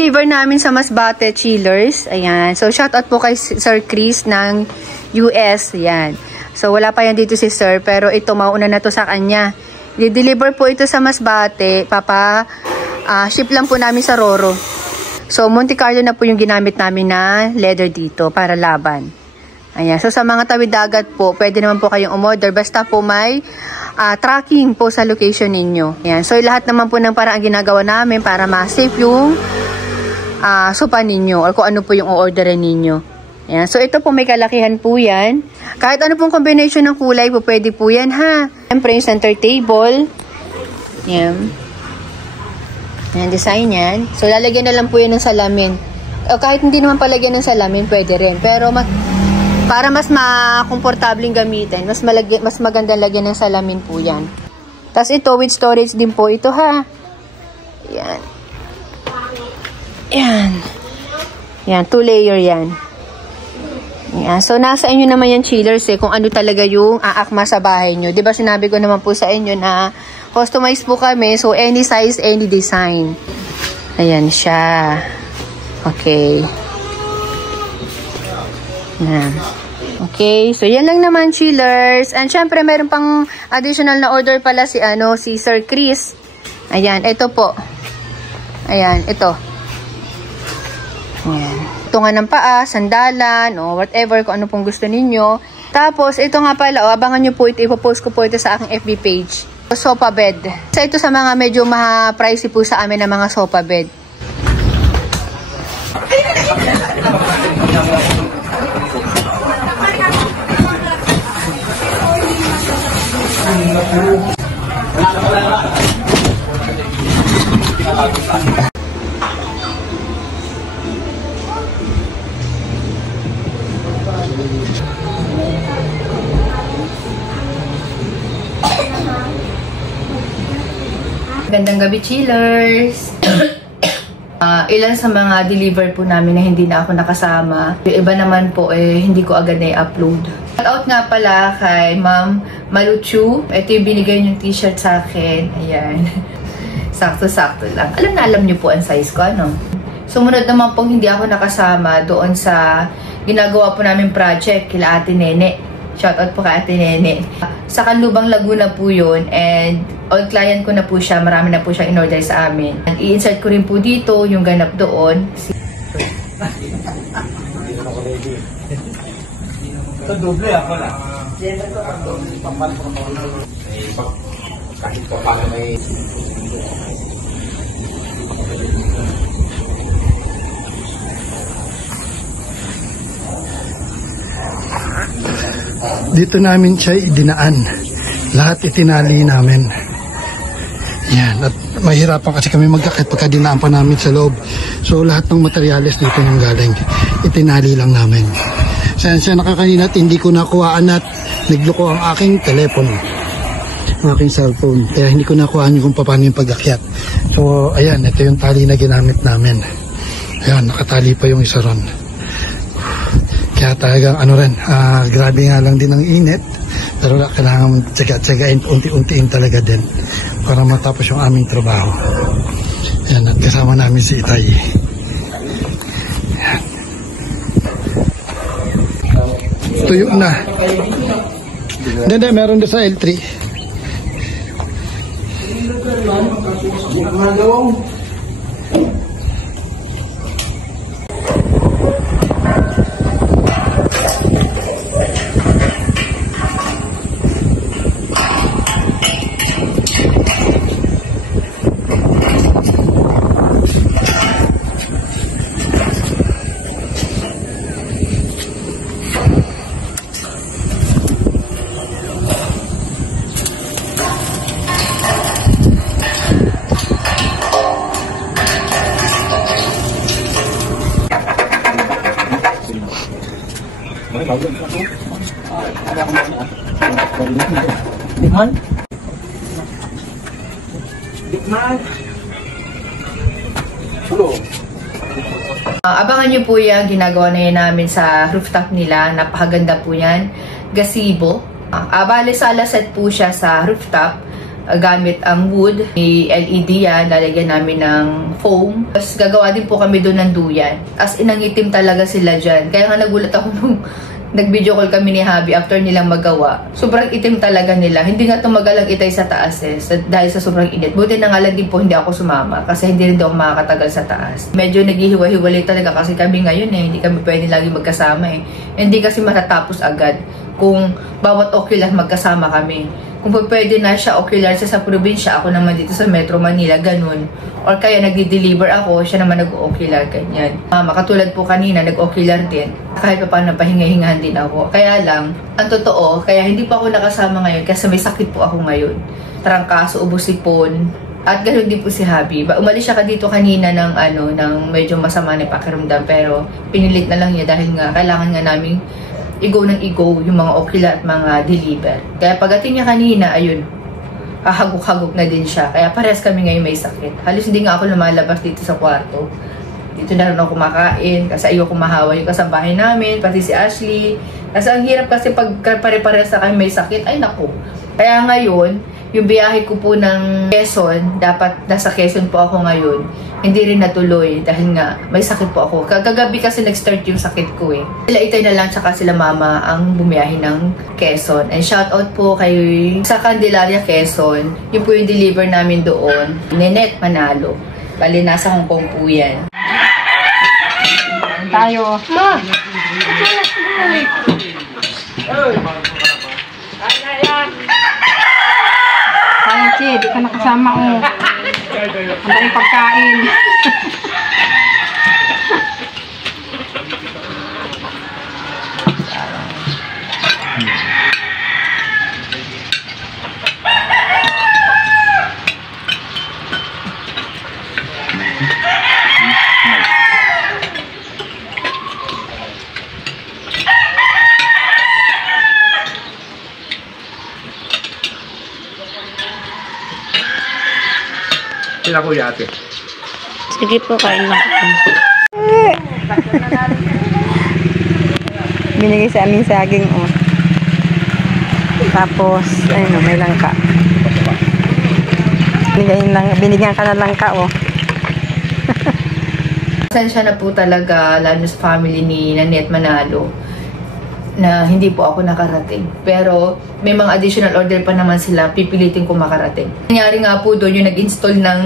deliver namin sa Masbate Chillers. Ayan. So, shoutout po kay Sir Chris ng US. Ayan. So, wala pa yan dito si Sir. Pero ito, mauna na to sa kanya. I-deliver po ito sa Masbate. Ship lang po namin sa Roro. So, Monte Carlo na po yung ginamit namin na leather dito para laban. Ayan. So, sa mga tawid dagat po, pwede naman po kayong umorder. Basta po may tracking po sa location ninyo. Ayan. So, lahat naman po ng parang ginagawa namin para ma-save yung sopa ninyo or kung ano po yung orderin ninyo. Ayan. So, ito po may kalakihan po yan. Kahit ano pong combination ng kulay po, pwede po yan ha. Siyempre yung center table. Ayan. Ayan, design yan. So, lalagyan na lang po yan ng salamin. O kahit hindi naman palagyan ng salamin, pwede rin. Pero, para mas makomportabling gamitin, mas magandang lagyan ng salamin po yan. Tapos ito, with storage din po ito ha. Yan. Yan. Yan, 2 layer yan. Yan. So, nasa inyo naman yan, chillers kung ano talaga yung aakma sa bahay nyo. Diba sinabi ko naman po sa inyo na customize po kami. So, any size, any design. Ayan siya. Okay. Yan. Okay, so yan lang naman, chillers. And syempre, meron pang additional na order pala si Sir Chris. Ayan, ito po. Ayan, ito. Ayan. Ito nga ng paa, sandalan, o whatever, kung ano pong gusto ninyo. Tapos, ito nga pala, abangan nyo po ito, ipopost ko po ito sa aking FB page. Sofa bed. So, ito sa mga medyo pricey po sa amin na mga sofa bed. Gandang gabi, chillers! Ilan sa mga deliver po namin na hindi na ako nakasama. Yung iba naman po hindi ko agad na-upload. Shoutout nga pala kay Ma'am Maluchu. Ito yung binigay yung t-shirt sa akin. Ayan. Sakto-sakto lang. Alam niyo po ang size ko, ano? Sumunod naman pong hindi ako nakasama doon sa ginagawa po namin project kila Ate Nene. Shoutout po kay Ate Nene. Sa Canlubang, Laguna po yun. And all client ko na po siya. Marami na po siya in-order sa amin. I-insert ko rin po dito yung ganap doon. Ito doble ako na. Kahit pa pala may... Dito namin siya idinaan. Lahat itinali namin. Yan. At mahirapan kasi kami magkakit pagka dinaan pa namin sa loob. So lahat ng materyales dito nang galing. Itinali lang namin. Sensya na kanina at hindi ko nakuhaan at nagloko ang aking telepono. Ang aking cellphone. Kaya hindi ko nakuhaan yung kung paano yung pag-akyat. So ayan. Ito yung tali na ginamit namin. Ayan. Nakatali pa yung isa ron. Kaya talagang grabe nga lang din ang init. Pero kailangan tsaga-tsagain, unti-untiin talaga din para matapos yung aming trabaho. Ayan, at kasama namin si Itay. Ayan. Tuyo na. Hindi, meron doon sa L3. Dikman? Dikman? Hello? Abangan nyo po yan, ginagawa na yan namin sa rooftop nila. Napakaganda po yan. Gazebo. Bale, sala set po siya sa rooftop. gamit ang wood. May LED yan, lalagyan namin ng foam. Tapos gagawa din po kami doon ng duyan. As in, nangitim talaga sila dyan. Kaya nga nagulat ako nung nag-video call kami ni Habi after nilang magawa. Sobrang itim talaga nila. Hindi nga tumagal ang itay sa taas dahil sa sobrang init. Buti na nga lang din po hindi ako sumama kasi hindi rin daw makakatagal sa taas. Medyo naghihiwa-hiwalay talaga kasi kami ngayon hindi kami pwede lagi magkasama Hindi kasi matatapos agad kung bawat ocular magkasama kami. Kung pwede na siya ocular sa probinsya, ako naman dito sa Metro Manila, ganun. Or kaya nagdi-deliver ako, siya naman nag-ocular, ganyan. Katulad po kanina, nag-ocular din. Kahit pa paano, pahinga-hingahan din ako. Kaya lang, ang totoo, kaya hindi pa ako nakasama ngayon kasi may sakit po ako ngayon. Trangkaso, ubo-sipon. At ganoon din po si Habi. Umalis siya dito kanina ng medyo masama na pakiramdam, pero pinilit na lang niya dahil nga kailangan nga naming igo ng igo yung mga ocular at mga deliver. Kaya pagdating niya kanina, ayun, hagok-hagok na din siya. Kaya parehas kami ngayon may sakit. Halos hindi nga ako lumalabas dito sa kwarto. Dito na rin ako kumakain kasi ayoko mahawa yung kasambahay namin, pati si Ashley. Kasi ang hirap kasi pag pare-parehas na kami may sakit, ay naku. Kaya ngayon, yung biyahe ko po ng Quezon, dapat nasa Quezon po ako ngayon. Hindi rin natuloy dahil nga may sakit po ako. Kagabi kasi nag-start yung sakit ko Sila itay na lang tsaka sila mama ang bumiyahe ng Quezon. And shout out po kay sa Candelaria, Quezon. Yung po yung deliver namin doon. Nenet Manalo. Bali nasa Hong Kong po yan. Tayo. Ma! Ay, di ka nakasama ko. Ang dami pagkain. Sila ko yate. Sige po, kain lang. Binigay sa aming saging, Tapos, ayun, may langka. Binigyan ka na langka, Pasensya na po talaga, lalo sa family ni Nenet Manalo, na hindi po ako nakarating. Pero may mga additional order pa naman sila, pipilitin ko makarating. Nangyari nga po doon, yung nag-install ng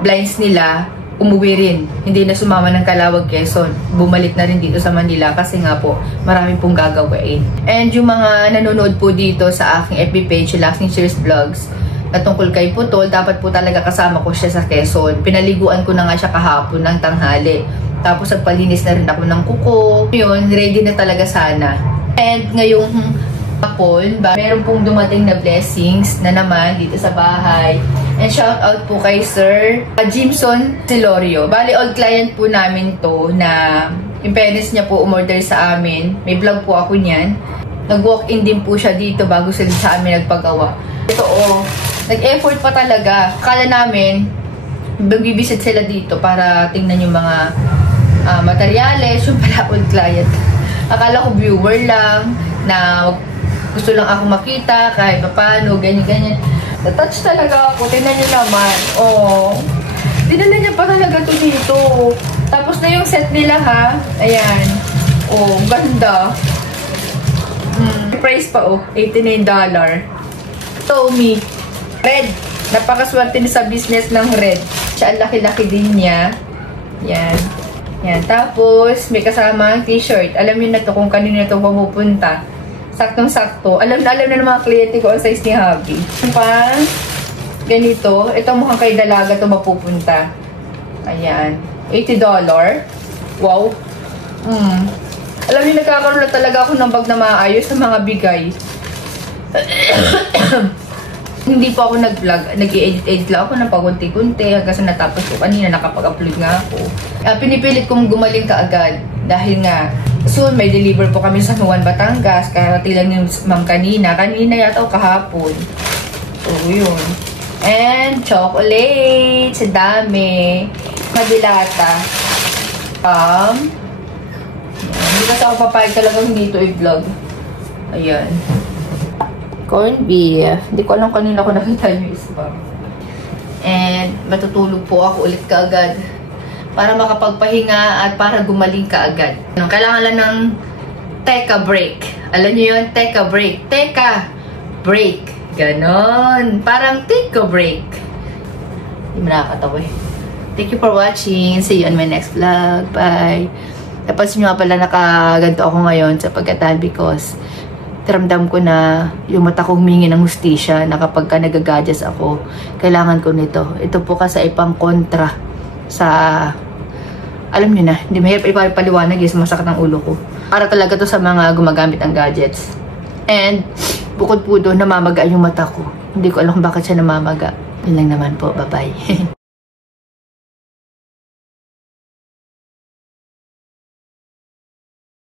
blinds nila, umuwi rin. Hindi na sumama ng Calawag, Quezon. Bumalik na rin dito sa Manila kasi nga po, marami pong gagawin. And yung mga nanonood po dito sa aking FB page, Relaxing Cheers Vlogs, na tungkol kay Putol, dapat po talaga kasama ko siya sa Quezon. Pinaliguan ko na nga siya kahapon ng tanghali. Tapos nagpalinis na rin ako ng kuko. Yun, ready na talaga sana. And ngayong hapon, meron pong dumating na blessings na naman dito sa bahay. And shout out po kay Sir Jimson Silorio. Bali, old client po namin to na in fairness niya po umorder sa amin. May vlog po ako niyan. Nag-walk-in din po siya dito bago sila sa amin nagpagawa. Ito nag-effort pa talaga. Akala namin, mag-visit sila dito para tingnan yung mga materyales. Yung pala old client. Akala ko viewer lang, na gusto lang ako makita, kahit paano, ganyan-ganyan. Na-touch talaga ako, tingnan nyo naman. Dinala niya pa talaga to dito. Tapos na yung set nila ha. Ayan. Ganda. Price pa $89. Tommy. Red. Napakaswerte niya sa business ng red. Siya, ang laki-laki din niya. Yan. Yan. Tapos, may kasama t-shirt. Alam niyo na to kung kanino na to pupunta. Saktong-sakto. Alam na ng mga kliyente ko ang size ni Habi. Pa, ganito. Ito mukhang kay dalaga to mapupunta. Ayan. $80. Wow. Alam niyo, nagkakaroon na talaga ako ng bag na maayos sa mga bigay. Hindi po ako nag-vlog. Nag-edit lang ako ng pagunti-kunti hanggang sa natapos ko. Kanina nakapag-upload nga ako. Pinipilit kong gumaling kaagad. Dahil nga, soon may deliver po kami sa Nuwan, Batangas. Karating lang yung ma'am kanina. Kanina yata o kahapon. So, yun. And chocolate. Sa dami. Madilata. Hindi kasi ako papayag talagang hindi ito i-vlog. Ayan. corned beef. Hindi ko alam kanina ko nakita yung spam. And matutulog po ako ulit kaagad para makapagpahinga at para gumaling kaagad. Kailangan lang ng teka break. Alam niyo yun? Teka break. Teka break. Ganon. Parang take a break. Hindi mo nakakatawa eh. Thank you for watching. See you on my next vlog. Bye. Tapos nyo nga pala nakaganto ako ngayon sa pagkatal because ramdam ko na yung mata ko humingi ng hustisya na kapag ka nagagadgets ako, kailangan ko nito. Ito po kasi ipang kontra sa, alam nyo na, hindi mahirap ipaliwanag is masakit ang ulo ko. Para talaga to sa mga gumagamit ng gadgets. And bukod po doon, namamaga yung mata ko. Hindi ko alam kung bakit siya namamaga. Yun lang naman po. Bye-bye.